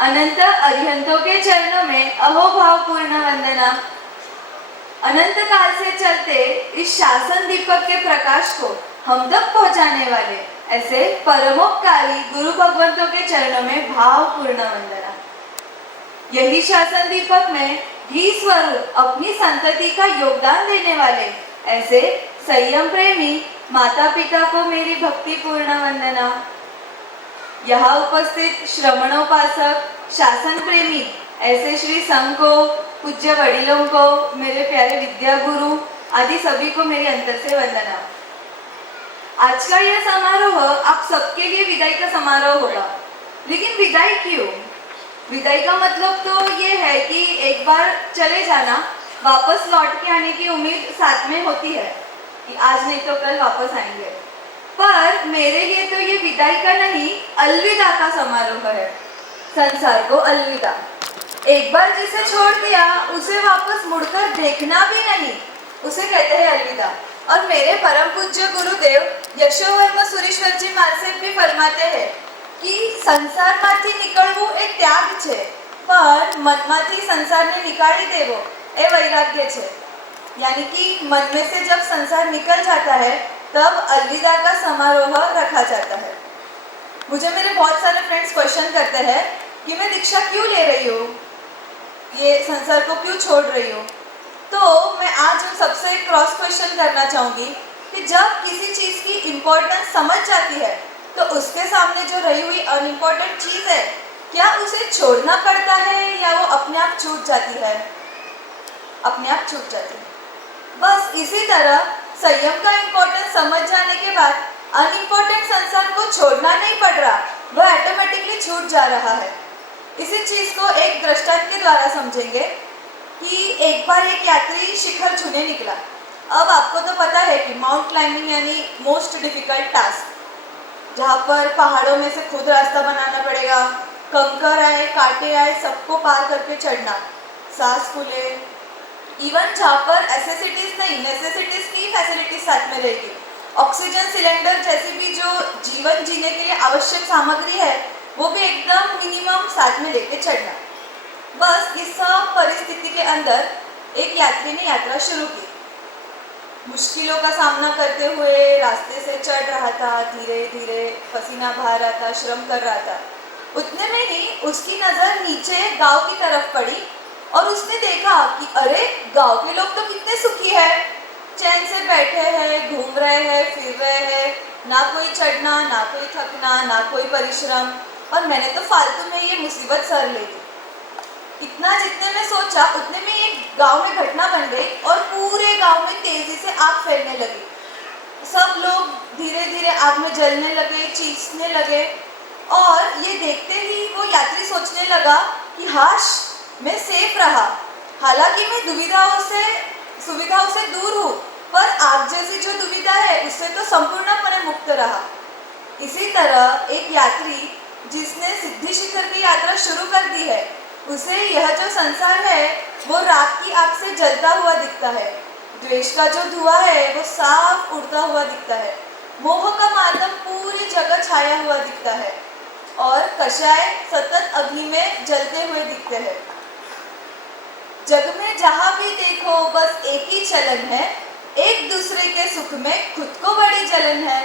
अनंत अरिहंतों के चरणों में अहोभावपूर्ण वंदना। अनंत काल से चलते इस शासन दीपक के प्रकाश को हम तक पहुंचाने वाले ऐसे परमोपकारी गुरु भगवंतों के चरणों में भावपूर्ण वंदना। यही शासन दीपक में घी स्वरूप अपनी संतति का योगदान देने वाले ऐसे संयम प्रेमी माता पिता को मेरी भक्तिपूर्ण वंदना। यहाँ उपस्थित श्रवणोपासक शासन प्रेमी ऐसे श्री संघ को, पूज्य वडिलों को, मेरे प्यारे विद्या गुरु आदि सभी को मेरी अंतर से वंदना। आज का यह समारोह आप सबके लिए विदाई का समारोह होगा, लेकिन विदाई क्यों? विदाई का मतलब तो ये है कि एक बार चले जाना, वापस लौट के आने की उम्मीद साथ में होती है कि आज नहीं तो कल वापस आएंगे। पर मेरे लिए तो ये विदाई का नहीं, अलविदा का समारोह है। संसार को अलविदा। एक बार जिसे छोड़ दिया उसे वापस मुड़कर देखना भी नहीं, उसे कहते हैं अलविदा। और मेरे परम पूज्य गुरुदेव यशोवर्मा सुरेश्वर जी मार्सेट भी फरमाते हैं कि संसारમાંથી નીકળવું એ ત્યાગ છે, પણ મનમાંથી સંસારને નીકાળી દેવો એ વૈરાગ્ય છે। यानी कि मन में से जब संसार निकल जाता है तब अलविदा का समारोह रखा जाता है। मुझे मेरे बहुत सारे फ्रेंड्स क्वेश्चन करते हैं कि मैं दीक्षा क्यों ले रही हूँ, ये संसार को क्यों छोड़ रही हूँ। तो मैं आज उन सबसे क्रॉस क्वेश्चन करना चाहूँगी कि जब किसी चीज़ की इम्पोर्टेंस समझ जाती है तो उसके सामने जो रही हुई अनइम्पोर्टेंट चीज़ है, क्या उसे छोड़ना पड़ता है या वो अपने आप छूट जाती है? अपने आप छूट जाती है। बस इसी तरह संयम का इम्पोर्टेंस समझ जाने के बाद अनइम्पोर्टेंट संसार को छोड़ना नहीं पड़ रहा, वह ऑटोमेटिकली छूट जा रहा है। इसी चीज़ को एक दृष्टांत के द्वारा समझेंगे कि एक बार एक यात्री शिखर छूने निकला। अब आपको तो पता है कि माउंट क्लाइंबिंग यानी मोस्ट डिफिकल्ट टास्क, जहाँ पर पहाड़ों में से खुद रास्ता बनाना पड़ेगा, कंकर आए, कांटे आए, सबको पार करके चढ़ना, सांस फूले। इवन जहाँ पर एसेसिटीज़ नहीं, नेसेसिटीज़ की फैसिलिटीज साथ में रहेगी। ऑक्सीजन सिलेंडर जैसी भी जो जीवन जीने के लिए आवश्यक सामग्री है वो भी एकदम मिनिमम साथ में लेके चढ़ना। बस इस सब परिस्थिति के अंदर एक यात्री ने यात्रा शुरू की। मुश्किलों का सामना करते हुए रास्ते से चढ़ रहा था, धीरे धीरे पसीना बहा रहा था, श्रम कर रहा था। उतने में ही उसकी नज़र नीचे गांव की तरफ पड़ी और उसने देखा कि अरे गांव के लोग तो कितने सुखी है, चैन से बैठे हैं, घूम रहे हैं, फिर रहे हैं, ना कोई चढ़ना, ना कोई थकना, ना कोई परिश्रम, और मैंने तो फालतू में ये मुसीबत सर ले ली। इतना जितने में सोचा उतने में एक गांव में घटना बन गई और पूरे गांव में तेजी से आग फैलने लगी। सब लोग धीरे धीरे आग में जलने लगे, चीखने लगे, और ये देखते ही वो यात्री सोचने लगा कि हाश मैं सेफ रहा, हालांकि मैं सुविधाओं से दूर हूँ, पर आग जैसी जो दुविधा है उससे तो संपूर्णपणे मुक्त रहा। इसी तरह एक यात्री जिसने सिद्धि शिखर की यात्रा शुरू कर दी है, उसे यह जो संसार है वो राख की आग से जलता हुआ दिखता है, द्वेष का जो धुआं है वो साफ उड़ता हुआ दिखता है, मोह का मातम पूरी जगह छाया हुआ दिखता है, और कषाय सतत अग्नि में जलते हुए दिखते हैं। जग में जहाँ भी देखो बस एक ही चलन है, एक दूसरे के सुख में खुद को बड़ी जलन है।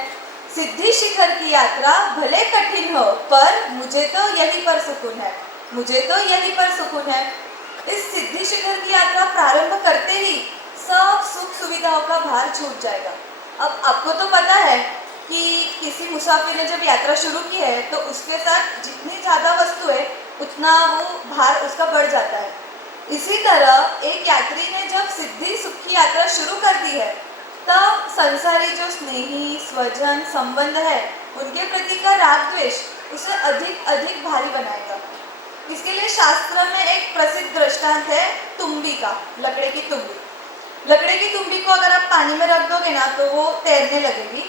सिद्धि शिखर की यात्रा भले कठिन हो, पर मुझे तो यहीं पर सुकून है, मुझे तो यहीं पर सुकून है। इस सिद्धि शिखर की यात्रा प्रारंभ करते ही सब सुख सुविधाओं का भार छूट जाएगा। अब आपको तो पता है कि किसी मुसाफिर ने जब यात्रा शुरू की है तो उसके साथ जितनी ज़्यादा वस्तु है उतना वो भार उसका बढ़ जाता है। इसी तरह एक यात्री ने जब सिद्धि सुख की यात्रा शुरू कर दी है तब संसारी जो स्नेही स्वजन संबंध है उनके प्रति का राग द्वेष उसे अधिक अधिक भारी बनाएगा। इसके लिए शास्त्र में एक प्रसिद्ध दृष्टांत है तुम्बी का, लकड़े की तुम्बी। लकड़े की तुम्बी को अगर आप पानी में रख दोगे ना तो वो तैरने लगेगी,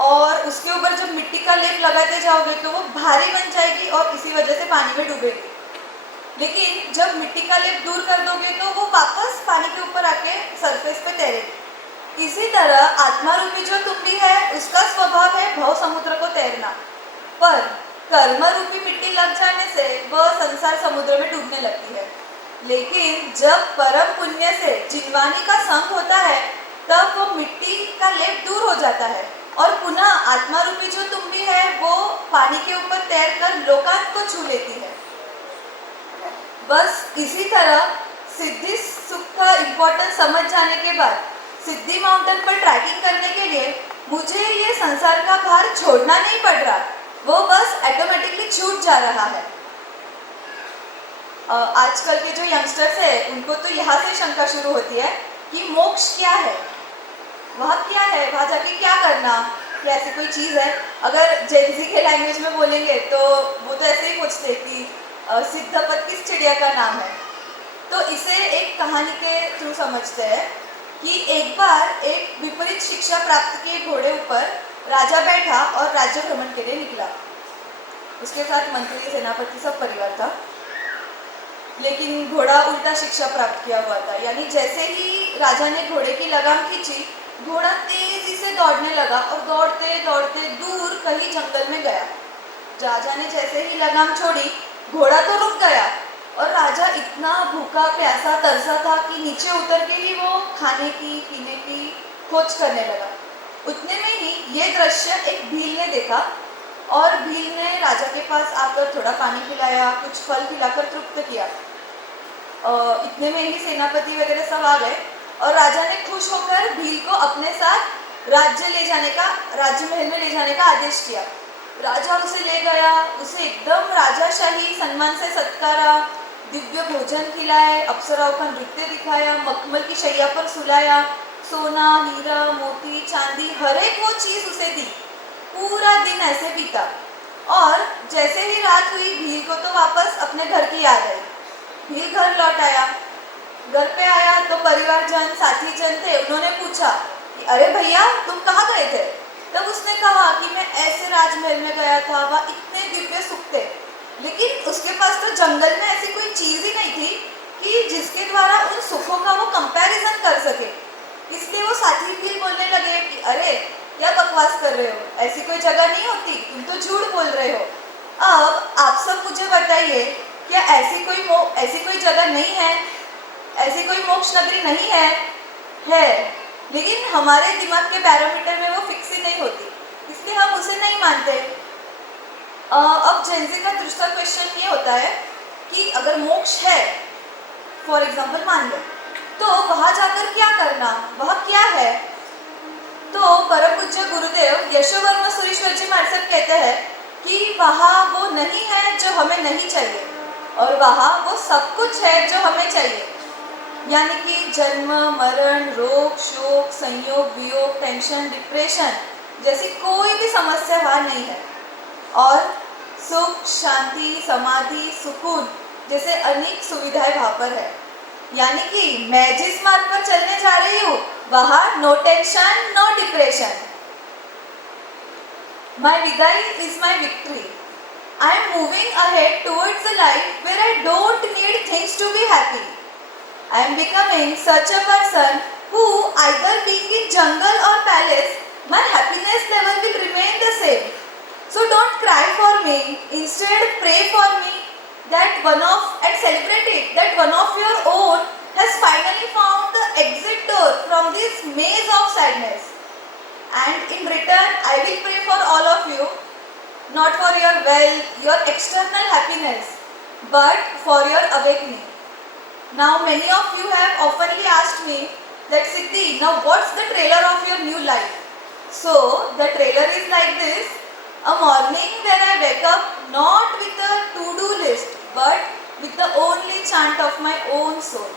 और उसके ऊपर जब मिट्टी का लेप लगाते जाओगे तो वो भारी बन जाएगी और इसी वजह से पानी में डूबेगी। लेकिन जब मिट्टी का लेप दूर कर दोगे तो वो वापस पानी के ऊपर आके सरफेस पे तैरेगी। इसी तरह आत्मा रूपी जो तुम्बी है उसका स्वभाव है भव समुद्र को तैरना, पर कर्म रूपी मिट्टी लग जाने से वो वह संसार समुद्र में डूबने लगती है। लेकिन जब परम पुण्य से जिनवानी का संग होता है तब वो मिट्टी का लेप दूर हो जाता है और पुनः आत्मा रूपी जो तुम्बी है वो पानी के ऊपर तैरकर लोकांत को छू लेती है। बस इसी तरह सिद्धि सुख का इम्पोर्टेंस समझ जाने के बाद सिद्धि माउंटेन पर ट्रैकिंग करने के लिए मुझे ये संसार का भार छोड़ना नहीं पड़ रहा, वो बस ऑटोमेटिकली छूट जा रहा है। आजकल के जो यंगस्टर्स है उनको तो यहाँ से शंका शुरू होती है कि मोक्ष क्या है, वह क्या है, वहाँ जाके क्या करना, क्या ऐसी कोई चीज़ है। अगर जेनजी के लैंग्वेज में बोलेंगे तो वो तो ऐसे ही पूछते कि सिद्धपद किस चिड़िया का नाम है। तो इसे एक कहानी के थ्रू समझते हैं कि एक बार एक विपरीत शिक्षा प्राप्त किए घोड़े ऊपर राजा बैठा और राज्य भ्रमण के लिए निकला। उसके साथ मंत्री, सेनापति, सब परिवार था। लेकिन घोड़ा उल्टा शिक्षा प्राप्त किया हुआ था, यानी जैसे ही राजा ने घोड़े की लगाम खींची घोड़ा तेजी से दौड़ने लगा और दौड़ते दौड़ते दूर कहीं जंगल में गया। राजा ने जैसे ही लगाम छोड़ी घोड़ा तो रुक गया और राजा इतना भूखा प्यासा तरसा था कि नीचे उतर के ही वो खाने की पीने की खोज करने लगा। उतने में ही ये दृश्य एक भील ने देखा और भील ने राजा के पास आकर थोड़ा पानी पिलाया, कुछ फल खिलाकर तृप्त किया। इतने में ही सेनापति वगैरह सब आ गए और राजा ने खुश होकर भील को अपने साथ राज्य महल में ले जाने का आदेश किया। राजा उसे ले गया, उसे एकदम राजाशाही सम्मान से सत्कारा, दिव्य भोजन खिलाए, अप्सराओं का नृत्य दिखाया, मखमल की शैया पर सुलाया, सोना, हीरा, मोती, चांदी, हर एक वो चीज उसे दी। पूरा दिन ऐसे बीता और जैसे ही रात हुई भील को तो वापस अपने घर की याद आई। भील घर लौट आया। घर पे आया तो परिवारजन, साथी जन थे, उन्होंने पूछा कि अरे भैया तुम कहाँ गए थे। तब उसने कहा कि मैं ऐसे राजमहल में गया था, वहाँ इतने दिव्य सुख थे, लेकिन उसके पास तो जंगल में ऐसी कोई चीज़ ही नहीं थी कि जिसके द्वारा उन सुखों का वो कंपैरिजन कर सके। इसलिए वो साथी भील बोलने लगे कि अरे क्या बकवास कर रहे हो, ऐसी कोई जगह नहीं होती, तुम तो झूठ बोल रहे हो। अब आप सब मुझे बताइए, क्या ऐसी कोई जगह नहीं है, ऐसी कोई मोक्ष नगरी नहीं है, लेकिन हमारे दिमाग के पैरामीटर में वो फिक्स ही नहीं होती, इसलिए हम उसे नहीं मानते। अब जेनजी का दूसरा क्वेश्चन ये होता है कि अगर मोक्ष है, फॉर एग्जाम्पल मान लो, तो वहाँ जाकर क्या करना, वह क्या है। तो परम पूज्य गुरुदेव यशोवर्मा सुरेश्वर जी महाराज कहते हैं कि वहाँ वो नहीं है जो हमें नहीं चाहिए और वहाँ वो सब कुछ है जो हमें चाहिए, यानी कि जन्म, मरण, रोग, शोक, संयोग, वियोग, टेंशन, डिप्रेशन जैसी कोई भी समस्या वहाँ नहीं है और सुख, शांति, समाधि, सुकून जैसे अनेक सुविधाएं वहाँ पर है। यानी कि मैं जिस मार्ग पर चलने जा रही हूँ वहाँ no tension, no depression. My Vigai is my victory. I am moving ahead towards a life where I don't need things to be happy. I am becoming such a person who, either being in jungle or palace, my happiness level will remain the same. So don't cry for me. Instead, pray for me and celebrate it, that one of your own has finally found the exit door from this maze of sadness. And in return, I will pray for all of you, not for your wealth, your external happiness, but for your awakening. Now, many of you have oftenly asked me that Siddhi, now what's the trailer of your new life? So, the trailer is like this: a morning when I wake up not with a to-do list, but with the only chant of my own soul.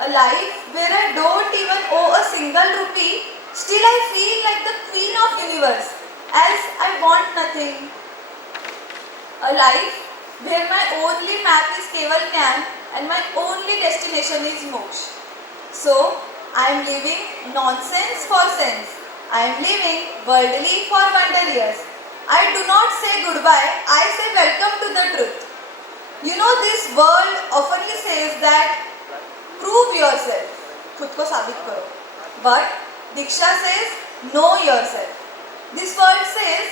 A life where I don't even owe a single rupee, still I feel like the queen of universe, as I want nothing. A life where my only map is Keval Gyan and my only destination is moksha. So, I am living nonsense for sense. I am living worldly for wonders. I do not say goodbye, I say welcome to the truth. You know, this world oftenly says that prove yourself, खुद को साबित करो. But Diksha says know yourself. This world says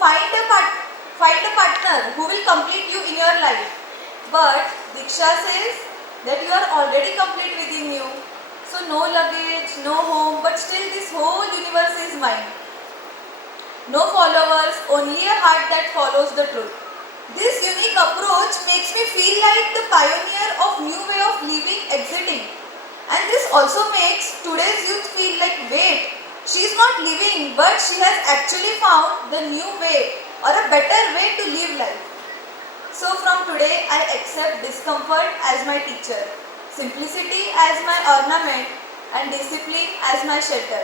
find a partner who will complete you in your life. But Diksha says that you are already complete within you. So no luggage, no home, but still this whole universe is mine. No followers, only a heart that follows the truth. This unique approach makes me feel like the pioneer of new way of living exiting. And this also makes today's youth feel like, wait, she is not living, but she has actually found the new way or a better way to live life. So from today, I accept discomfort as my teacher, simplicity as my ornament, and discipline as my shelter.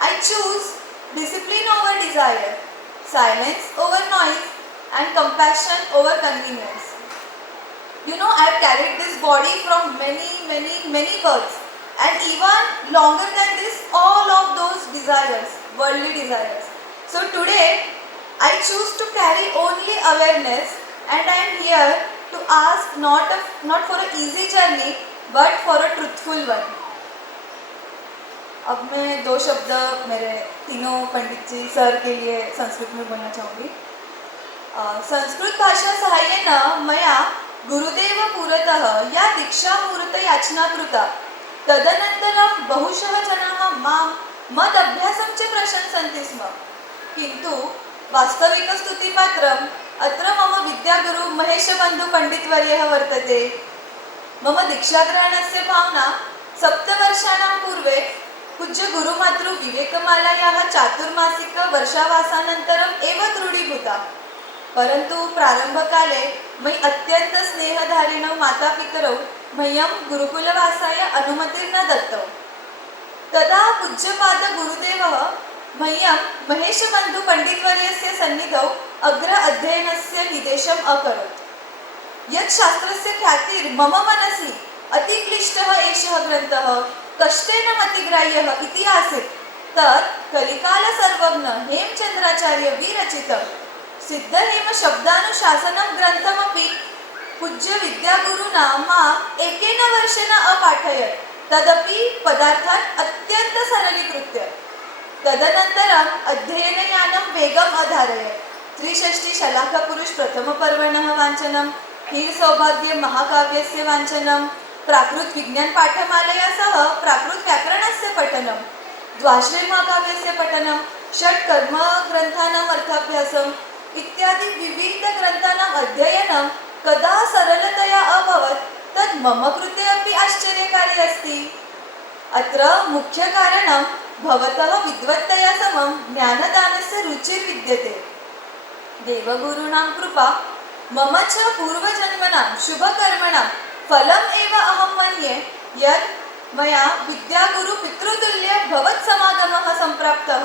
I choose discipline over desire, silence over noise, and compassion over convenience. You know, I have carried this body from many births, and even longer than this, all of those desires, worldly desires. So today, I choose to carry only awareness, and I am here to ask not for an easy journey, but for a truthful one. अब मैं 2 शब्द मेरे तीनों पंडित जी sir के लिए संस्कृत में बोलना चाहूँगी. संस्कृत भाषा सहाय्येन मया गुरुदेव पुरतः या दीक्षामुहूर्त याचना कृता. तदनन्तरं बहुशः जनाः मां मदभ्यासं च प्रशंसन्ति स्म. किन्तु वास्तविकस्तुतिपात्रम् अत्र मम विद्यागुरु महेशबन्धु पण्डितवर्यः वर्तते. मम दीक्षाग्रहणस्य भावना 7 वर्षाणां पूर्वे पूज्य गुरुमातृ विवेकमालायाः चातुर्मासिक वर्षावासानन्तरम् एव दृढीभूता. परन्तु प्रारम्भकाले मयि अत्यन्त स्नेहधारिणौ मातापितरौ मह्यं गुरुकुलवासाय अनुमतिर्न दत्तौ. तदा पूज्यपाद गुरुदेवः मह्यं महेशबन्धु पण्डितवर्यस्य सन्निधौ अग्र अध्ययनस्य निर्देशम् अकरोत्. यत् शास्त्रस्य ख्यातिर् मम मनसि अतिक्लिष्टः एषः ग्रन्थः कष्टेन मतिग्राह्यः इति आसीत्, तत् कलिकालसर्वज्ञ हेमचन्द्राचार्य विरचितं सिद्धहेम शब्दानुशासनं ग्रन्थमपि पूज्य विद्यागुरुना माम् एकेन वर्षेण अपाठयत्, तदपि पदार्थान् अत्यन्त सरलीकृत्य. तदनन्तरम् अध्ययनयानं वेगम् अधारयत्. त्रिषष्टिशलाकापुरुष प्रथमपर्वणः वाञ्चनं, हीरसौभाग्य महाकाव्यस्य वाञ्चनं, प्राकृत विज्ञान पाठमालया सह प्राकृत व्याकरणस्य पठनं, द्वाश्रय महाकाव्यस्य पठनं, षट् कर्म ग्रन्थानाम् अर्थाभ्यासम् इत्यादि विविध ग्रन्थानाम् अध्ययनं कदा सरलतया अभवत् तत् मम कृते अपि आश्चर्यकारी अस्ति. अत्र मुख्यकारणं भवतः विद्वत्तया समं ज्ञानदानस्य रुचिर्विद्यते. देवगुरूणां कृपा मम च पूर्वजन्मनां शुभकर्मणां फलम् एव अहं मन्ये यत् मया विद्यागुरु पितृतुल्य भवत्समागमः सम्प्राप्तः.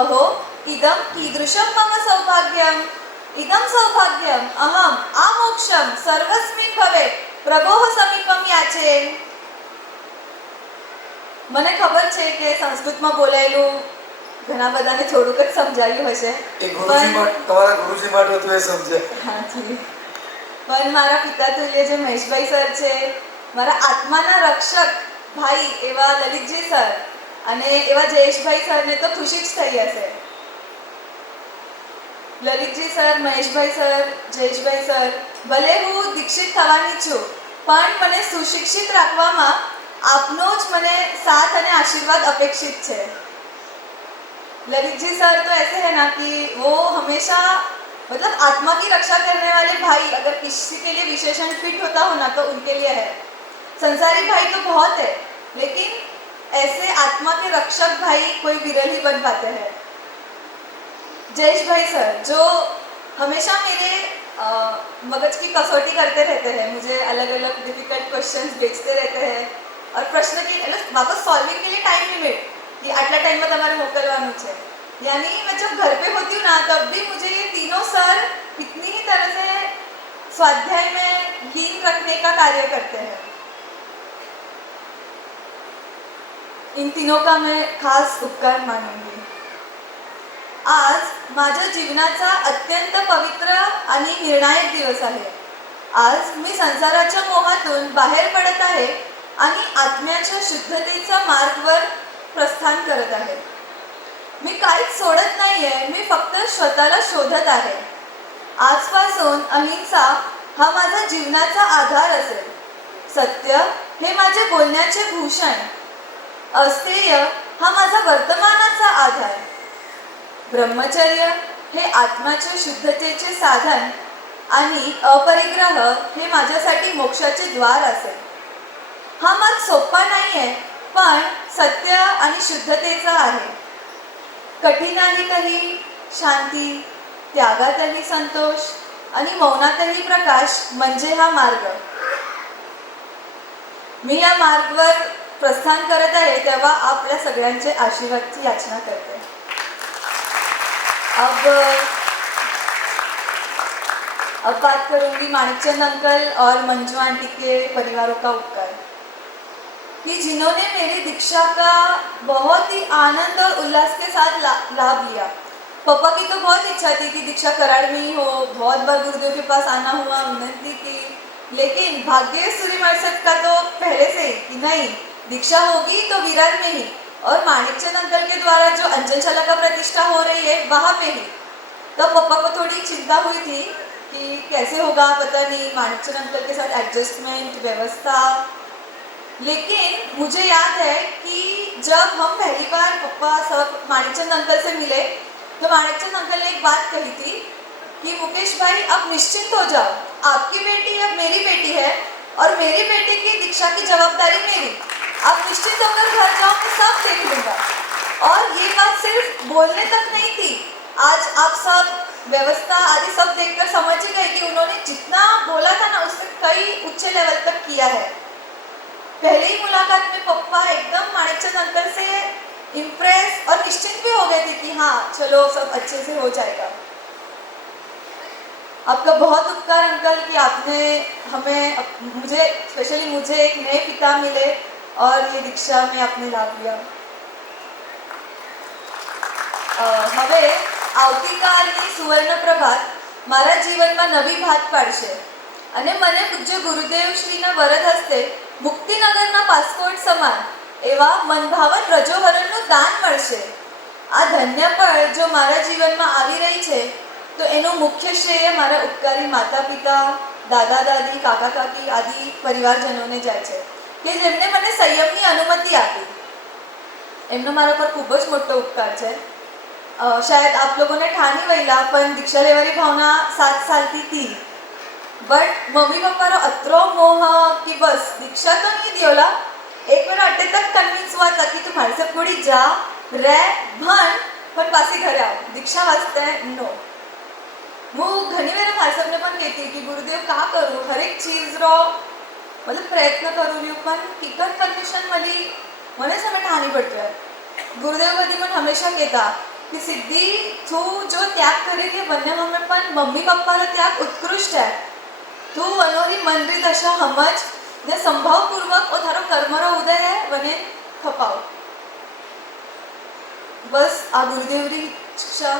अहो इदं कीदृशं मम सौभाग्यम्. इदं सौभाग्यम् अहम् आमोक्षं सर्वस्मिन् भवेत् प्रभोः समीपं याचे. મને ખબર છે કે સંસ્કૃતમાં બોલાયેલું ઘણા બધાને થોડુંક જ સમજાયું હશે. તમારા ગુરુજી માટે તો એ સમજે. હા જી. પણ મારા પિતા તુલ્ય જે મહેશભાઈ સર છે, મારા આત્માના રક્ષક ભાઈ એવા લલિતજી સર અને એવા જયેશભાઈ સરને તો ખુશી જ થઈ હશે. લલિતજી સર, મહેશભાઈ સર, જયેશભાઈ સર, ભલે હું દીક્ષિત થવાની છું, પણ મને સુશિક્ષિત રાખવામાં આપનો જ મને साथ અને આશીર્વાદ અપેક્ષિત છે. ललित जी सर तो ऐसे है ना कि वो हमेशा मतलब आत्मा की रक्षा करने वाले भाई, अगर किसी के लिए विशेषण फिट होता हो ना तो उनके लिए है. संसारी भाई तो बहुत है, लेकिन ऐसे आत्मा के रक्षक भाई कोई विरल ही बन पाते हैं. जयेश भाई सर जो हमेशा मेरे मगज की कसौटी करते रहते हैं, मुझे अलग अलग डिफिकल्ट क्वेश्चंस बेचते रहते हैं और प्रश्न की वापस सॉल्विंग के लिए टाइम लिमिट कि आटला टाइम में तुम्हारे मोकलवानु है. यानी मैं जब घर पे होती हूँ ना तब भी मुझे ये तीनों सर इतनी ही तरह से स्वाध्याय में लीन रखने का कार्य करते हैं. इन तीनों का मैं खास उपकार मानूंगी. आज माझ्या जीवनाचा अत्यंत पवित्र आणि निर्णायक दिवस आहे. आज मी संसाराच्या मोहातून बाहेर पडत आहे आणि आत्म्याच्या शुद्धतेच्या मार्गावर प्रस्थान करत आहे. मी काहीच सोडत नाहीये, मी फक्त स्वतःला शोधत आहे. आजपासून अहिंसा हा माझा जीवनाचा आधार असेल. सत्य हे माझे बोलण्याचे भूषण. अस्तेय हा माझा वर्तमानाचा आधार. ब्रह्मचर्य हे आत्म्याच्या शुद्धतेचे साधन आणि अपरिग्रह हे माझ्यासाठी मोक्षाचे द्वार असेल. हा मार्ग सोपा नाही आहे, पण सत्य आणि शुद्धतेचा आहे. कठीणातही शांती, त्यागातही संतोष आणि मौनातही प्रकाश म्हणजे हा मार्ग. मी या मार्गावर प्रस्थान करत आहे तेव्हा आपल्या सगळ्यांचे आशीर्वादची याचना करते. अब बात करूंगी माणिकचंद अंकल और मंजू आंटी के परिवारों का उपकार, कि जिन्होंने मेरी दीक्षा का बहुत ही आनंद और उल्लास के साथ लाभ लिया. पापा की तो बहुत इच्छा थी कि दीक्षा कराड़ में ही हो. बहुत बार गुरुदेव के पास आना हुआ, विनती की, लेकिन भाग्य सूर्यमल सर का तो पहले से ही कि नहीं, दीक्षा होगी तो विरार में ही, और माणिकचंद अंकल के द्वारा जो अंजनशाला का प्रतिष्ठा हो रही है वहाँ पे ही. तो पापा को थोड़ी चिंता हुई थी कि कैसे होगा, पता नहीं, माणिकचंद अंकल के साथ एडजस्टमेंट, व्यवस्था. लेकिन मुझे याद है कि जब हम पहली बार पप्पा सब माणिकचंद अंकल से मिले तो माणिकचंद अंकल ने एक बात कही थी कि मुकेश भाई आप निश्चिंत हो जाओ, आपकी बेटी अब मेरी बेटी है और मेरी बेटी की दीक्षा की जवाबदारी मेरी. आप निश्चित होकर घर जाओ, मैं सब देख लूँगा. और ये बात सिर्फ बोलने तक नहीं थी, आज आप सब व्यवस्था आदि सब देखकर समझ ही गए कि उन्होंने जितना बोला था ना उससे कई उच्च लेवल तक किया है. पहले ही मुलाकात में पप्पा एकदम माणिकचंद अंकल से इम्प्रेस और निश्चिंत भी हो गए थे कि हाँ चलो सब अच्छे से हो जाएगा. आपका बहुत उपकार अंकल कि आपने हमें, मुझे स्पेशली मुझे एक नए पिता मिले और ये दीक्षा में आपने लाभ लिया. હવે આવતીકાલની સુવર્ણ પ્રભાત મારા જીવનમાં નવી ભાત પાડશે અને મને પૂજ્ય ગુરુદેવ શ્રીના વરદ હસ્તે મુક્તિનગરના પાસપોર્ટ સમાન એવા મનભાવન રજોહરણનું દાન મળશે. આ ધન્ય પળ જો મારા જીવનમાં આવી રહી છે તો એનું મુખ્ય શ્રેય મારા ઉપકારી માતા પિતા, દાદા દાદી, કાકા કાકી આદિ પરિવારજનોને જાય છે કે જેમને મને સંયમની અનુમતિ આપી. એમનો મારા પર ખૂબ જ મોટો ઉપકાર છે. शायद आप लोगों ने ठानी वहीला पण दीक्षा लेवारी भावना 7 सालથી थी, बट मम्मी पप्पाનો અતરો મોહ कि बस दीक्षा तो नहीं दियोला. एक बार अटे तक कन्विंस हुआ था कि तू मारे से थोड़ी जा रह भण पण पासी घरे आव, दीक्षा वास्ते नो. હું ઘણી વાર મારા सबने પણ કહેતી कि गुरुदेव का करूँ, हर एक चीज रो मतलब प्रयत्न करू रही पण टिकट कंडिशन मली મને સમય ઠાની પડતી હોય. गुरुदेव बधी पण हमेशा कहता कि सिद्धि तू जो त्याग करेगी બંનેમાં પણ મમ્મી પપ્પાનો ત્યાગ ઉત્કૃષ્ટ है. तू અનોરી મનરી દશા સમજ ને સંભાવપૂર્વક ઓ તારો કર્મનો ઉદય है વને ખપાવ. બસ આ ગુરુદેવની શિક્ષા,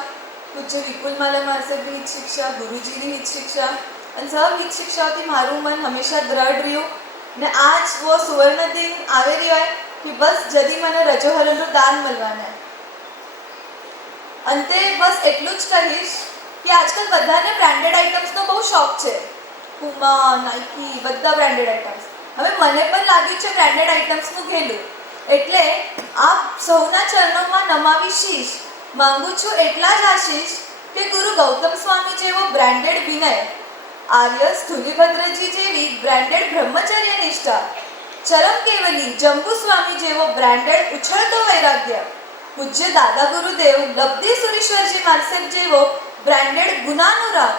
પૂજ્ય વિપુલમાલા મહારાજની હિત શિક્ષા, ગુરુજીની હિત શિક્ષા અને સબ હિત શિક્ષાઓથી મારું મન હંમેશા દ્રઢ રહ્યું. ને આજ वो સુવર્ણ દિન આવી રહ્યો है कि बस जदी મને રજોહરણનું દાન મળવાના. અંતે બસ એટલું જ કહીશ કે આજકાલ બધાને બ્રાન્ડેડ આઇટમ્સનો બહુ શોખ છે. પુમા, નાઇકી, બધા બ્રાન્ડેડ આઇટમ્સ. હવે મને પણ લાગ્યું છે બ્રાન્ડેડ આઇટમ્સનું ઘેલું, એટલે આપ સૌના ચરણોમાં નમાવી શીશ માંગુ છું એટલા જ આશીષ કે ગુરુ ગૌતમ સ્વામી જેવો બ્રાન્ડેડ વિનય, આર્ય સ્થુલિભદ્રજી જેવી બ્રાન્ડેડ બ્રહ્મચર્ય નિષ્ઠા, ચરમ કેવલી જંબુ સ્વામી જેવો બ્રાન્ડેડ ઉછળતો વૈરાગ્ય, પૂજ્ય દાદા ગુરુદેવ લબ્ધિ સુરીશ્વરજી માલસેબ જેવો બ્રાન્ડેડ ગુનાનુરાગ,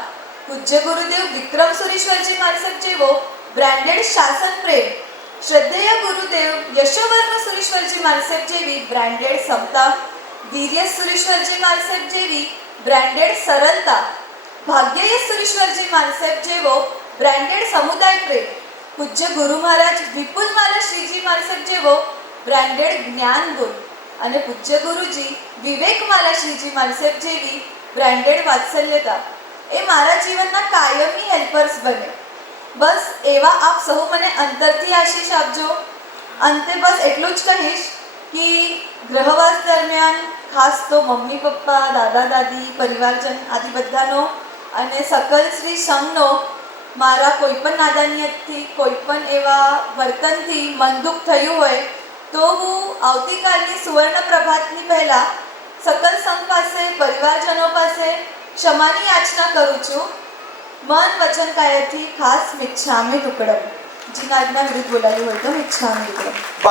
પૂજ્ય ગુરુદેવ વિક્રમ સુરીશ્વરજી માલસેબ જેવો બ્રાન્ડેડ શાસન પ્રેમ, શ્રદ્ધેય ગુરુદેવ યશોવર્મ સુરીશ્વરજી માલસેબ જેવી બ્રાન્ડેડ સમતા, વીર્ય સુરીશ્વરજી માલસેબ જેવી બ્રાન્ડેડ સરળતા, ભાગ્યય સુરીશ્વરજી માલસેબ જેવો બ્રાન્ડેડ સમુદાય પ્રેમ, પૂજ્ય ગુરુ મહારાજ વિપુલમાલા શ્રીજી માલસેબ જેવો બ્રાન્ડેડ જ્ઞાન ગુણ અને પૂજ્ય ગુરુજી વિવેકમાલા શ્રીજી માલસેબ જેવી બ્રાન્ડેડ વાત્સલ્યતા એ મારા જીવનના કાયમની હેલ્પર્સ બને. બસ એવા આપ સહુ મને અંતરથી આશીષ આપજો. અંતે બસ એટલું જ કહીશ कि ગ્રહવાસ દરમિયાન ખાસ તો મમ્મી પપ્પા, દાદા દાદી, પરિવારજન આદિ બધાનો અને સકલ શ્રી સંઘનો મારા કોઈ પણ નાદાનિયતથી કોઈ પણ એવા વર્તનથી મન દુઃખ થયું હોય તો હું આવતીકાલની સુવર્ણ પ્રભાતની પહેલાં સકલ સંઘ પાસે પરિવારજનો પાસે ક્ષમાની યાચના કરું છું. મન વચન કાયાથી ખાસ મિચ્છામી દુક્કડમ. જેના આજ્ઞા વિરુદ્ધ બોલાયું હોય તો મિચ્છામી દુક્કડમ.